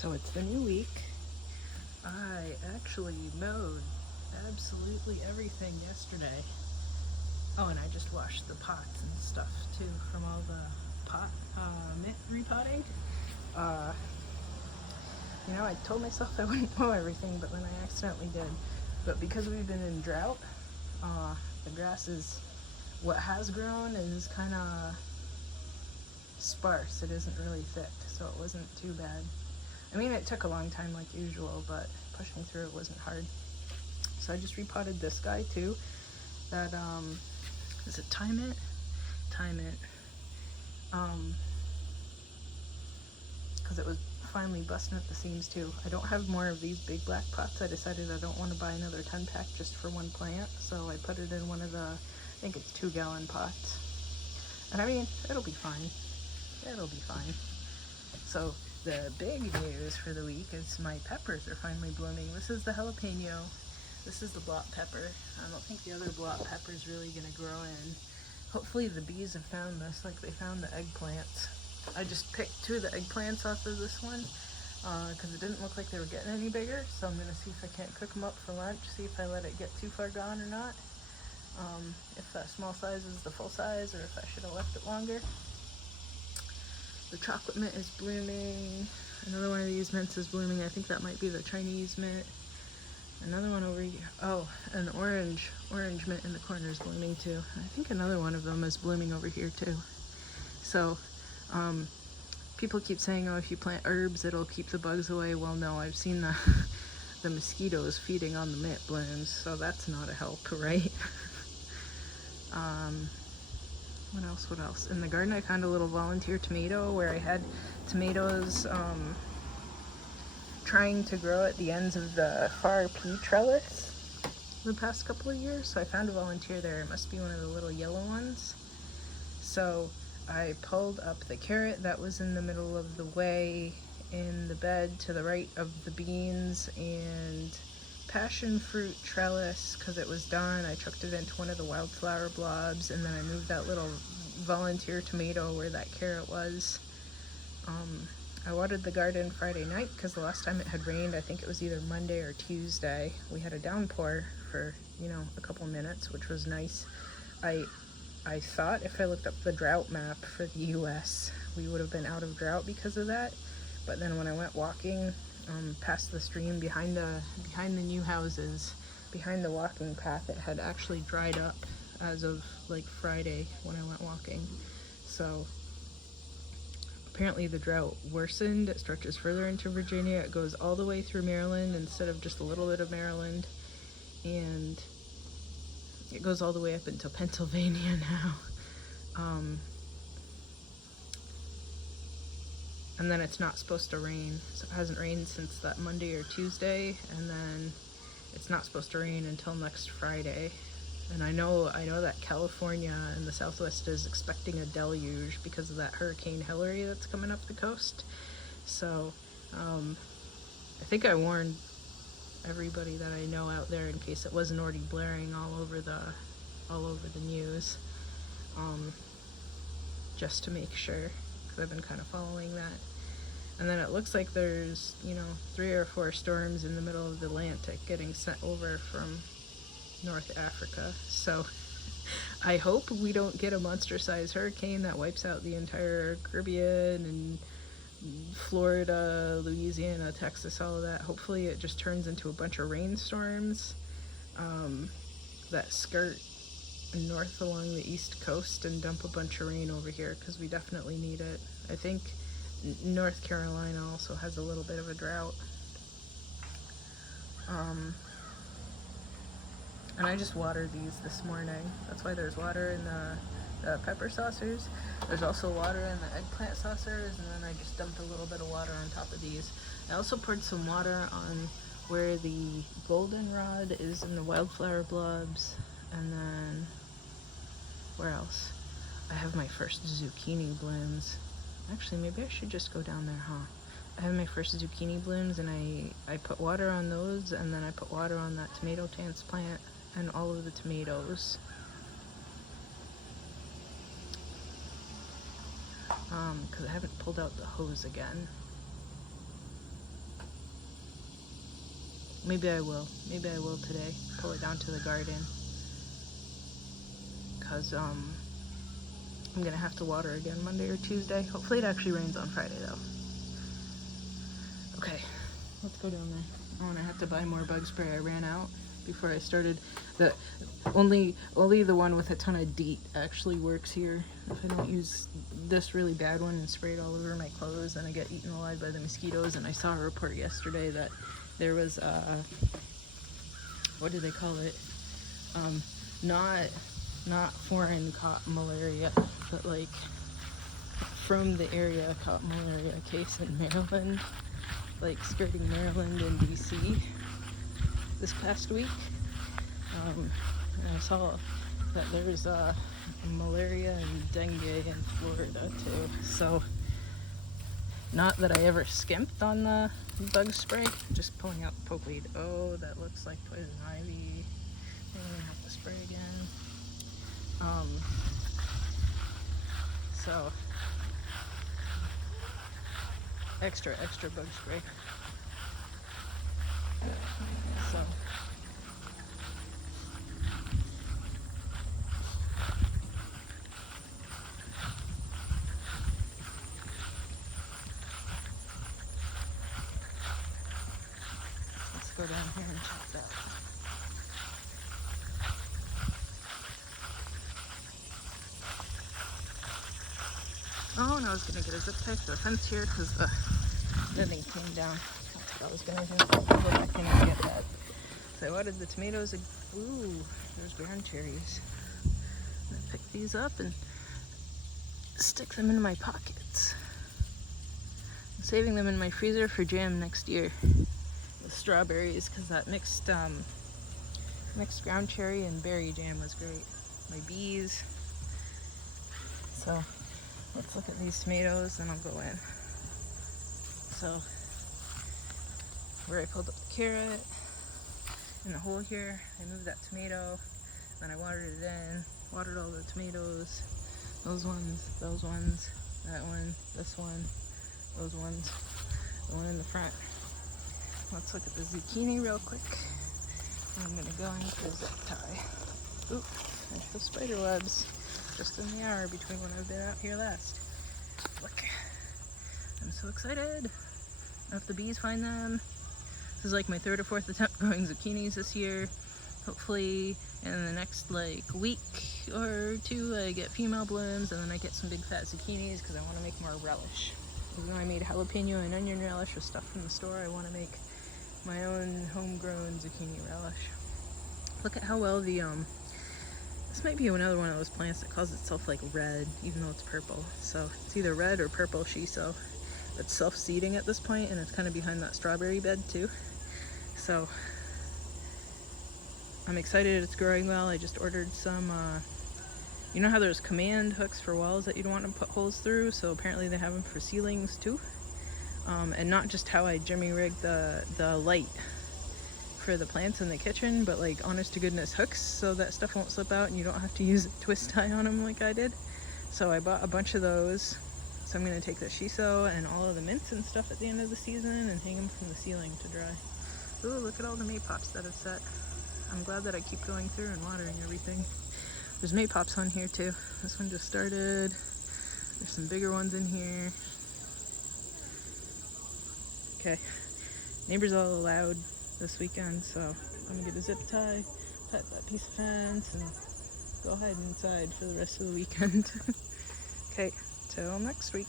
So it's the new week. I actually mowed absolutely everything yesterday. Oh, and I just washed the pots and stuff too from all the pot repotting. Uh, I told myself I wouldn't mow everything, but then I accidentally did. But because we've been in drought, the grass is, what has grown is kind of sparse. It isn't really thick, so it wasn't too bad. I mean, it took a long time like usual, but pushing through it wasn't hard. So I just repotted this guy too. That, is it Time It? Time It. Because it was finally busting at the seams too. I don't have more of these big black pots. I decided I don't want to buy another 10-pack just for one plant. So I put it in one of the, I think it's 2-gallon pots. And I mean, it'll be fine. It'll be fine. So the big news for the week is my peppers are finally blooming. This is the jalapeno. This is the block pepper. I don't think the other block pepper is really going to grow in. Hopefully the bees have found this like they found the eggplants. I just picked 2 of the eggplants off of this one because it didn't look like they were getting any bigger. So I'm going to see if I can't cook them up for lunch, see if I let it get too far gone or not. If that small size is the full size or if I should have left it longer. The chocolate mint is blooming. Another one of these mints is blooming. I think that might be the Chinese mint. Another one over here. Oh, an orange mint in the corner is blooming too. I think another one of them is blooming over here too. So, people keep saying, oh, if you plant herbs, it'll keep the bugs away. Well, no, I've seen the mosquitoes feeding on the mint blooms, so that's not a help, right? What else? In the garden, I found a little volunteer tomato where I had tomatoes trying to grow at the ends of the far pea trellis the past couple of years. So I found a volunteer there. It must be one of the little yellow ones. So I pulled up the carrot that was in the middle of the way in the bed to the right of the beans, and passion fruit trellis, because it was done, I chucked it into one of the wildflower blobs, and then I moved that little volunteer tomato where that carrot was. I watered the garden Friday night because the last time it had rained, I think it was either Monday or Tuesday, we had a downpour for, a couple minutes, which was nice. I thought if I looked up the drought map for the US, we would have been out of drought because of that. But then when I went walking past the stream behind the new houses, behind the walking path, it had actually dried up as of like Friday when I went walking. So apparently the drought worsened. It stretches further into Virginia. It goes all the way through Maryland instead of just a little bit of Maryland. And it goes all the way up into Pennsylvania now. And then it's not supposed to rain. So it hasn't rained since that Monday or Tuesday, and then it's not supposed to rain until next Friday. And I know that California and the Southwest is expecting a deluge because of that Hurricane Hillary that's coming up the coast. So I think I warned everybody that I know out there in case it wasn't already blaring all over the news, just to make sure, because I've been kind of following that. And then it looks like there's 3 or 4 storms in the middle of the Atlantic getting sent over from North Africa. So I hope we don't get a monster-sized hurricane that wipes out the entire Caribbean and Florida, Louisiana, Texas, all of that. Hopefully it just turns into a bunch of rainstorms that skirt north along the east coast and dump a bunch of rain over here, because we definitely need it. I think North Carolina also has a little bit of a drought. And I just watered these this morning. That's why there's water in the pepper saucers. There's also water in the eggplant saucers, and then I just dumped a little bit of water on top of these. I also poured some water on where the goldenrod is in the wildflower blobs, and then where else? I have my first zucchini blooms. Actually, maybe I should just go down there, huh? I have my first zucchini blooms, and I put water on those, and then I put water on that tomato transplant and all of the tomatoes. Because I haven't pulled out the hose again. Maybe I will. Maybe I will today. Pull it down to the garden. Because, I'm gonna have to water again Monday or Tuesday. Hopefully it actually rains on Friday, though. Okay, let's go down there. Oh, and I have to buy more bug spray. I ran out before I started. The only the one with a ton of DEET actually works here. If I don't use this really bad one and spray it all over my clothes, then I get eaten alive by the mosquitoes. And I saw a report yesterday that there was what do they call it? Not foreign caught malaria, but like from the area caught malaria case in Maryland, like skirting Maryland and DC this past week. And I saw that there's malaria and dengue in Florida too. So not that I ever skimped on the bug spray, just pulling out the pokeweed. Oh, that looks like poison ivy. I'm gonna have to spray again. So extra bug spray. So let's go down here and check that. Oh, and I was gonna get a zip tie for the fence here because the netting came down. That's what I was gonna do. I'll go back in and get that. So I watered the tomatoes. Ooh, there's brown cherries. I'm gonna pick these up and stick them in my pockets. I'm saving them in my freezer for jam next year with strawberries because that mixed ground cherry and berry jam was great. My bees. So let's look at these tomatoes, then I'll go in. So, where I pulled up the carrot, in the hole here, I moved that tomato, then I watered it in, watered all the tomatoes, those ones, that one, this one, those ones, the one in the front. Let's look at the zucchini real quick. I'm gonna go in for a zip tie. Oop, there's the spider webs. Just in the hour between when I've been out here last. Look, I'm so excited. I hope the bees find them. This is like my third or fourth attempt growing zucchinis this year. Hopefully in the next like week or two I get female blooms and then I get some big fat zucchinis because I want to make more relish. Even though I made jalapeno and onion relish with stuff from the store, I want to make my own homegrown zucchini relish. Look at how well the this might be another one of those plants that calls itself like red, even though it's purple. So it's either red or purple shiso. It's self-seeding at this point, and it's kind of behind that strawberry bed too. So I'm excited it's growing well. I just ordered some, you know how there's command hooks for walls that you don't want to put holes through? So apparently they have them for ceilings too. And not just how I jimmy rigged the light for the plants in the kitchen, but like honest to goodness hooks so that stuff won't slip out and you don't have to use a twist tie on them like I did. So I bought a bunch of those. So I'm going to take the shiso and all of the mints and stuff at the end of the season and hang them from the ceiling to dry. Ooh, look at all the maypops that have set. I'm glad that I keep going through and watering everything. There's maypops on here too. This one just started. There's some bigger ones in here. Okay, neighbors all allowed this weekend, so I'm gonna get a zip tie, pet that piece of fence, and go hide inside for the rest of the weekend. Okay, till next week.